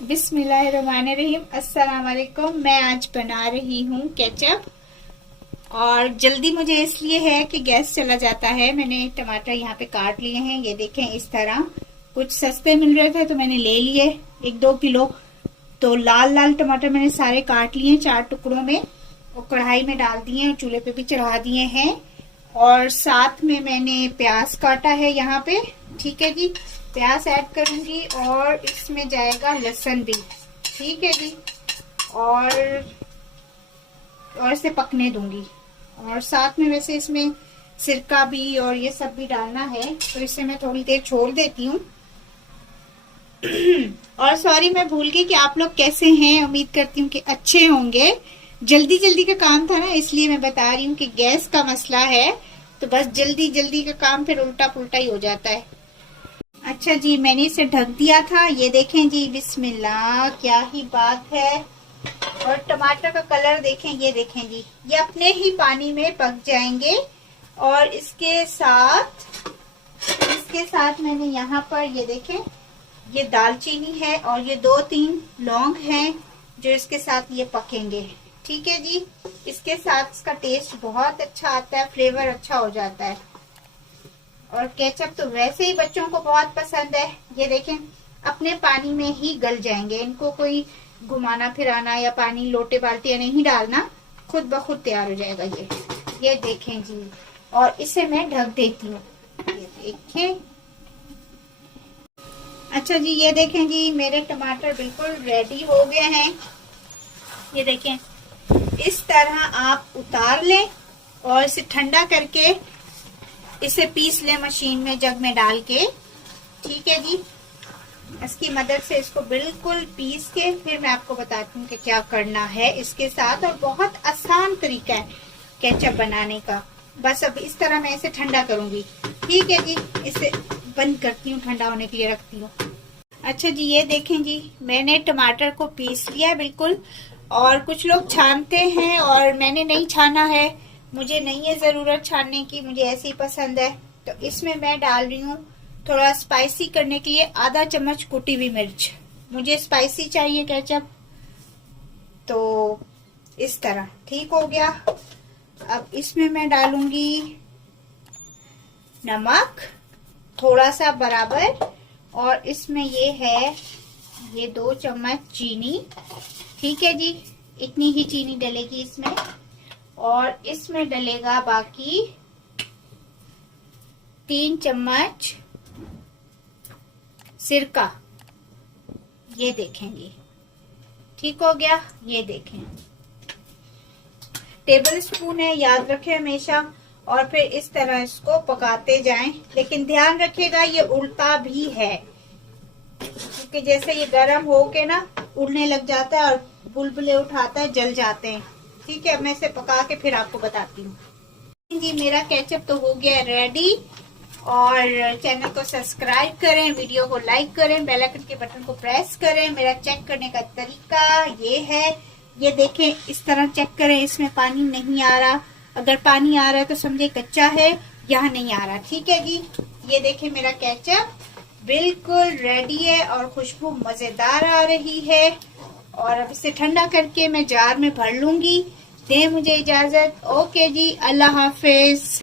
बिस्मिल्लाहिर्रहमानिर्रहीम। अस्सलाम वालेकुम। मैं आज बना रही हूँ केचप, और जल्दी मुझे इसलिए है कि गैस चला जाता है। मैंने टमाटर यहाँ पे काट लिए हैं, ये देखें इस तरह। कुछ सस्ते मिल रहे थे तो मैंने ले लिए 1-2 किलो। तो लाल लाल टमाटर मैंने सारे काट लिए 4 टुकड़ों में, और कढ़ाई में डाल दिए और चूल्हे पे भी चढ़ा दिए हैं। और साथ में मैंने प्याज काटा है यहाँ पे, ठीक है जी। प्याज ऐड करूंगी और इसमें जाएगा लहसुन भी, ठीक है जी। और इसे पकने दूंगी। और साथ में वैसे इसमें सिरका भी और ये सब भी डालना है, तो इसे मैं थोड़ी देर छोड़ देती हूँ। और सॉरी, मैं भूल गई कि आप लोग कैसे हैं। उम्मीद करती हूँ कि अच्छे होंगे। जल्दी जल्दी का काम था ना, इसलिए मैं बता रही हूँ कि गैस का मसला है, तो बस जल्दी जल्दी का काम फिर उल्टा पुल्टा ही हो जाता है। अच्छा जी, मैंने इसे ढक दिया था। ये देखें जी, बिस्मिल्लाह, क्या ही बात है। और टमाटर का कलर देखें, ये देखें जी, ये अपने ही पानी में पक जाएंगे। और इसके साथ मैंने यहाँ पर ये देखें, ये दालचीनी है और ये 2-3 लौंग हैं जो इसके साथ ये पकेंगे, ठीक है जी। इसके साथ इसका टेस्ट बहुत अच्छा आता है, फ्लेवर अच्छा हो जाता है। और केचप तो वैसे ही बच्चों को बहुत पसंद है। ये देखें, अपने पानी में ही गल जाएंगे, इनको कोई घुमाना फिराना या पानी लोटे बाल्टियां नहीं डालना, खुद ब खुद तैयार हो जाएगा ये देखें जी। और इसे मैं ढक देती हूँ, ये देखें। अच्छा जी, ये देखें जी, मेरे टमाटर बिल्कुल रेडी हो गए हैं। ये देखें, इस तरह आप उतार लें और इसे ठंडा करके इसे पीस लें मशीन में, जग में डाल के, ठीक है जी। इसकी मदद से इसको बिल्कुल पीस के फिर मैं आपको बताती हूँ कि क्या करना है इसके साथ। और बहुत आसान तरीका है केचप बनाने का। बस अब इस तरह मैं इसे ठंडा करूंगी, ठीक है जी। इसे बंद करती हूँ, ठंडा होने के लिए रखती हूँ। अच्छा जी, ये देखें जी, मैंने टमाटर को पीस लिया है बिल्कुल। और कुछ लोग छानते हैं और मैंने नहीं छाना है, मुझे नहीं है जरूरत छानने की, मुझे ऐसे ही पसंद है। तो इसमें मैं डाल रही हूँ थोड़ा स्पाइसी करने के लिए आधा चम्मच कुटी हुई मिर्च। मुझे स्पाइसी चाहिए केचप, तो इस तरह ठीक हो गया। अब इसमें मैं डालूंगी नमक थोड़ा सा बराबर, और इसमें ये है 2 चम्मच चीनी, ठीक है जी। इतनी ही चीनी डलेगी इसमें। और इसमें डलेगा बाकी 3 चम्मच सिरका, ये देखेंगे, ठीक हो गया। ये देखें, टेबल स्पून है, याद रखें हमेशा। और फिर इस तरह इसको पकाते जाएं, लेकिन ध्यान रखिएगा ये उल्टा भी है, क्योंकि जैसे ये गर्म हो के ना उड़ने लग जाता है और बुलबुले उठाता है, जल जाते हैं, ठीक है। मैं इसे पका के फिर आपको बताती हूँ जी। मेरा केचप तो हो गया रेडी। और चैनल को सब्सक्राइब करें, वीडियो को लाइक करें, बेल आइकन के बटन को प्रेस करें। मेरा चेक करने का तरीका ये है, ये देखें, इस तरह चेक करें, इसमें पानी नहीं आ रहा। अगर पानी आ रहा है तो समझे कच्चा है, यहाँ नहीं आ रहा, ठीक है जी। ये देखें, मेरा केचप बिल्कुल रेडी है और खुशबू मजेदार आ रही है। और अब इसे ठंडा करके मैं जार में भर लूंगी। दे मुझे इजाजत। ओके जी, अल्लाह हाफिज।